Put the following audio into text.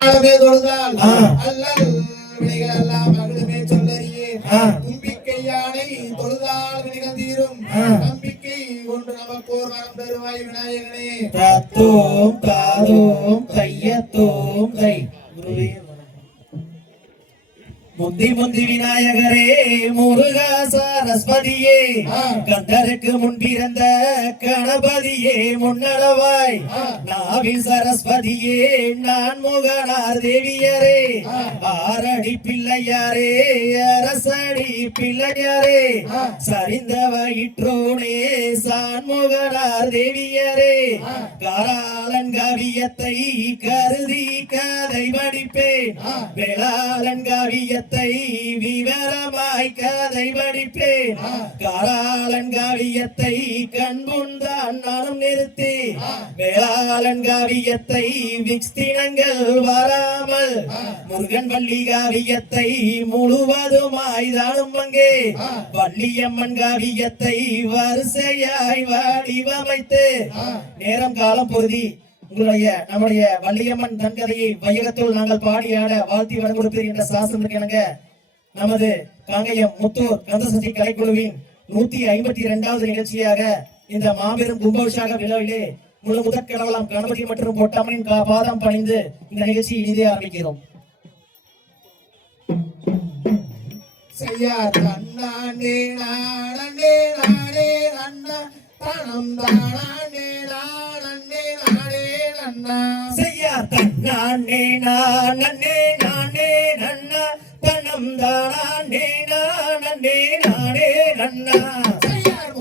தொழுதால். அல்லல் வினைகள் எல்லாம் அகலுமே சொல்லறியே. தும்பிக்கை யானை தொழுதால் வினைகள் தீரும். நம்பிக்கை வரம் தருவாய் விநாயகனே தத்தோம் தாதோம் குருவே வணக்கம். முந்தி முந்தி விநாயகரே முருகா சரஸ்வதியே. கந்தருக்கு முன் பிறந்த கணபதியே முன்னளவாய். நாவில் சரஸ்வதியே நான் முகனார் தேவியரே. ஆரடி பிள்ளையாரே அரசடி பிள்ளையாரே. சரிந்த வயிற்றோனே சான்முகனார் தேவியரே. காராளன் கவியத்தை கருதி கதை படிப்பேன். வேளாளன் கவியத்தை விவரமாய் கதை படிப்பேன். காராளன் கவியத்தை கண்புண்டான் நானும் நிறுத்தி. வேளாளன் காவியத்தை விக்ஸ்தினங்கள் வராமல். முருகன் வள்ளி காவியத்தை முழுவதுமாய் தானும் அங்கே ஆ. வள்ளியம்மன் காவியத்தை வரிசையாய் வடிவமைத்து. நேரம் காலம் பொருதி உங்களுடைய நம்முடைய வள்ளியம்மன் தன்கதையை வையகத்துள் நாங்கள் பாடி ஆட வாழ்த்தி வர என்ற சாசனம் எனக்கு நமது காங்கயம் முத்தூர் கந்தசக்தி கலைக்குழுவின் நூத்தி ஐம்பத்தி இரண்டாவது நிகழ்ச்சியாக இந்த மாபெரும் கும்பாபிஷேக விழாவிலே முழு முதற் கடவுளாம் கணபதி மற்றும் பொட்டாமனின் பாதம் பணிந்து இந்த நிகழ்ச்சியை இனிதே ஆரம்பிக்கிறோம். செய்யார் தன்னானே நாடே நாடே அண்ணா தனம் தான். நானே நானே நன்னா. செய்யார்